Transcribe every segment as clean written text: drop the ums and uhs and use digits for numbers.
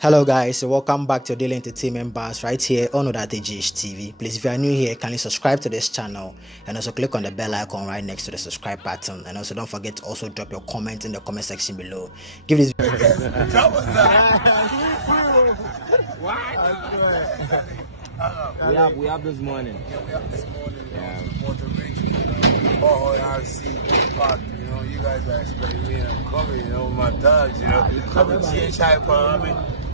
Hello guys, welcome back to Daily Entertainment Bars right here on GH TV. Please, if you are new here, kindly subscribe to this channel and also click on the bell icon right next to the subscribe button. And also don't forget to also drop your comment in the comment section below. Give this We have this morning. Yeah, we have this morning. Volta I'll see park. You know, you guys are expecting me. I'm coming. You know, my dogs. You know, coming to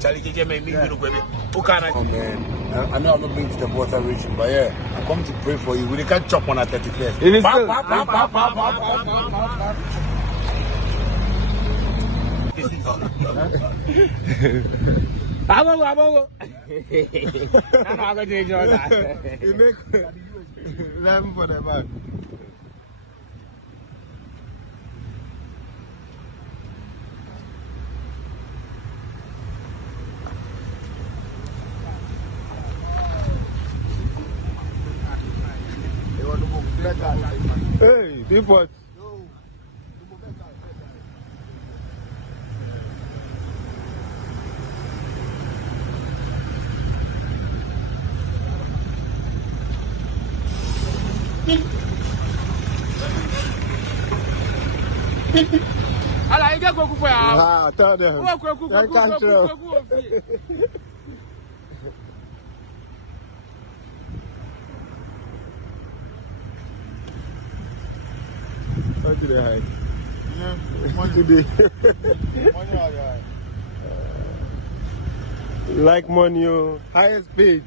Charlie JJ made me little baby. Who can I? Oh man, I know I'm not been to the Volta region, but yeah, I come to pray for you. We can't chop on at 31st. It is I'm going to enjoy that. For the man. Hey, people. I get go for Ah, tell them. I can't tell. How do they hide? Money. Like money, highest paid.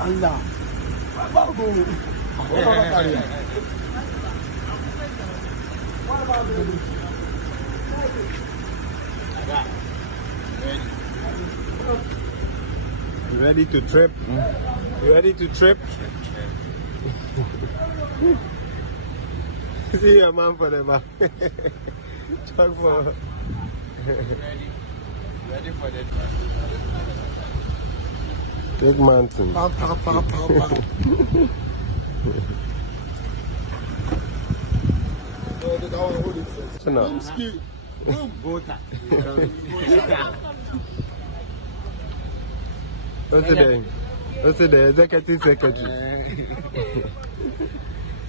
Allah. You ready to trip? You ready to trip? See your man for the man. Talk for. Ready for that. Big mountain. Volta. What's today? What's today? Executive Secretary.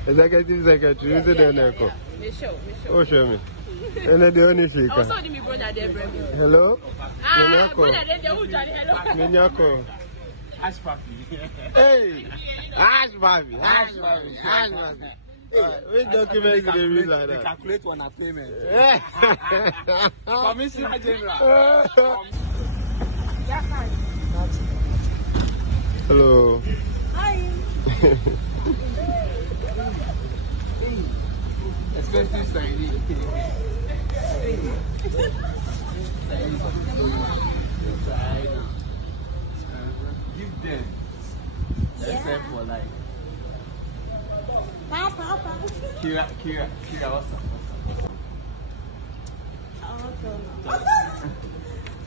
Executive Secretary. Who's today, Neko? Oh, show me. And then the only shaker. Hello? Minyako. Ash Papi. Hey! Ash Papi. Which documents do they read like that? Calculate on a payment. Commissioner General. Hello. Hi. Expensive signing. Give them. Except for like. Papa. Kira, what's up?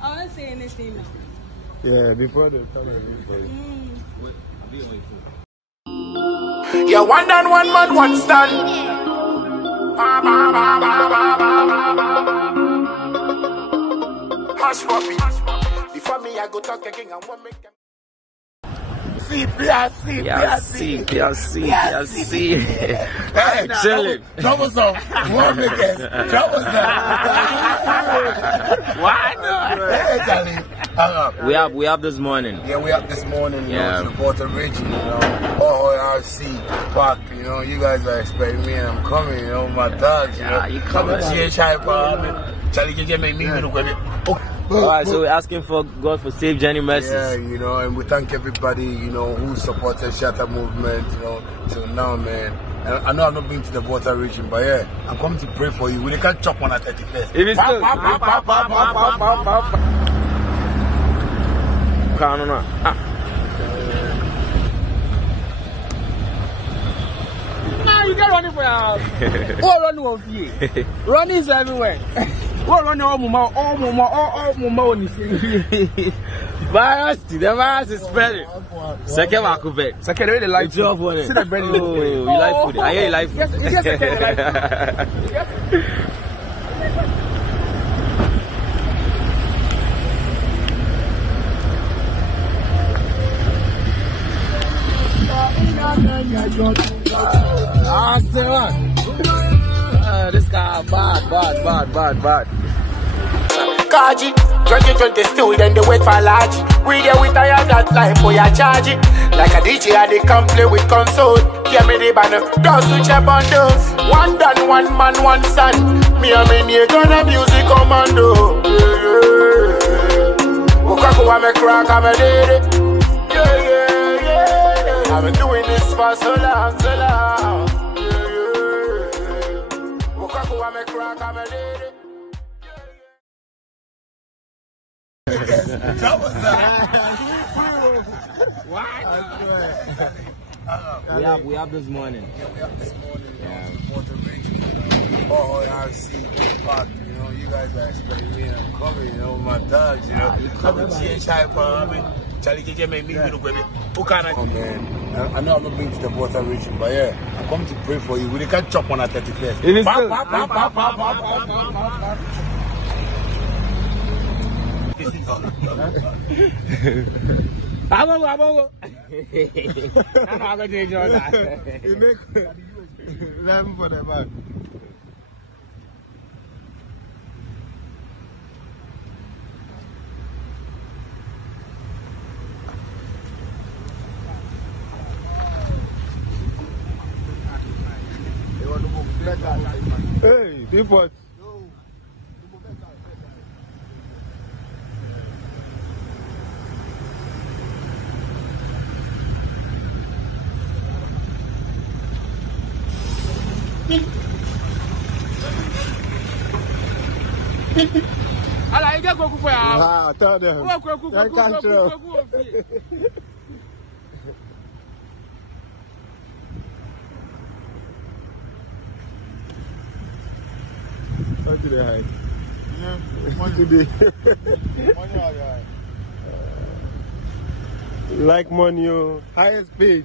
I won't say anything now. Yeah, before the camera. Yeah, one man, one stand. Hush puppy. Before me, I go talk again and won't make them. PRC. Hey, chilling. Troubles on. One biggest. Troubles on. Why not? Hey, Charlie. We have this morning. Yeah, we up this morning, you know, to the Volta region, you know. RC park, you know, you guys are expecting me and I'm coming, you know, my dogs, you know. You coming? Charlie JJ made me little baby. Alright, so we're asking for God for safe journey mercies. Yeah, you know, and we thank everybody, you know, who supported Shatta movement, you know, till now, man. I know I've not been to the Volta region, but yeah, I'm coming to pray for you. We can't chop on at 31st. If it's still... Now you get running for your house. All running of you. Running is everywhere. All running all mama. Virus, the virus is spreading. Second Wakube. Second, really like job for it. See the bread. Oh, you like food. I hear you like food. Yes, second, like This guy bad. Kaji, 2020 still then they wait for large. We there we tired that life for your charge it. Like a DJ they come play with console. Give me the banner, don't switch your bundles. One done, one man, one son. Me and me near gonna music commando. Wakaku wa me crack, I'm a lady. Yeah. I've been doing this for so long. Wakaku wa me crack, I'm a lady. That was We have this morning. Yeah, we have this morning. Puerto Rico. RC park. You know, you guys are expecting me and coming. You know, my dogs. You know, coming to change type. Charlie KJ made me look baby. Who can I? Oh man, I know I've not been to the Volta region, but yeah, I'm coming to pray for you. We can't chop on at 31st. It is still... Abongo. I'm not going to enjoy that. You make them for the back. Hey, depot. Ala, you get go for ya. Ah, tell them. I can't tell. How do they hide? What do they? Like money, highest paid.